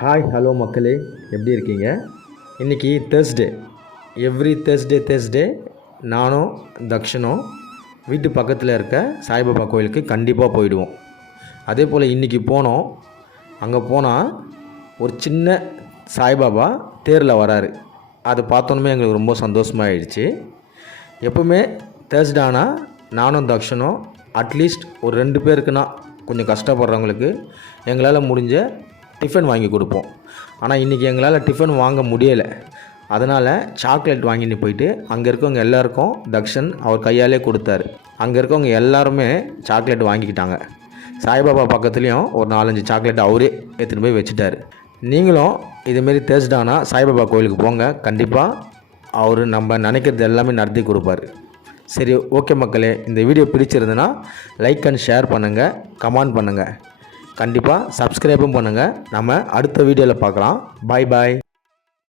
Hi hello மக்களே, எப்படி இருக்கீங்க? இன்றைக்கி தேர்ஸ்டே. எவ்ரி தேர்ஸ்டே நானும் தக்ஷனும் வீட்டு பக்கத்தில் இருக்க சாய்பாபா கோயிலுக்கு கண்டிப்பாக போயிடுவோம். அதே போல் இன்றைக்கி போனோம். அங்கே போனால் ஒரு சின்ன சாய்பாபா தேரில் வராரு. அதை பார்த்தோன்னே எங்களுக்கு ரொம்ப சந்தோஷமாகிடுச்சு. எப்போவுமே தேர்ஸ்டே ஆனால் நானும் தக்ஷனும் அட்லீஸ்ட் ஒரு 2 பேருக்குன்னா கொஞ்சம் கஷ்டப்படுறவங்களுக்கு எங்களால் முடிஞ்ச டிஃபன் வாங்கி கொடுப்போம். ஆனால் இன்றைக்கி எங்களால் டிஃபன் வாங்க முடியலை. அதனால் சாக்லேட் வாங்கிட்டு போயிட்டு அங்கே இருக்கவங்க எல்லாேருக்கும் தக்ஷன் அவர் கையாலே கொடுத்தாரு. அங்கே இருக்கவங்க எல்லாருமே சாக்லேட் வாங்கிக்கிட்டாங்க. சாய்பாபா பக்கத்துலேயும் ஒரு 4-5 சாக்லேட் அவரே எடுத்துகிட்டு போய் வச்சுட்டார். நீங்களும் இதுமாரி தேர்ஸ்டானா சாய்பாபா கோயிலுக்கு போங்க. கண்டிப்பாக அவர் நம்ம நினைக்கிறது எல்லாமே நடத்தி கொடுப்பார். சரி, ஓகே மக்களே, இந்த வீடியோ பிடிச்சிருந்துன்னா லைக் அண்ட் ஷேர் பண்ணுங்கள், கமெண்ட் பண்ணுங்கள், கண்டிப்பாக சப்ஸ்கிரைபும் பண்ணுங்கள். நம்ம அடுத்த வீடியோவில் பார்க்கலாம். பாய் பாய்.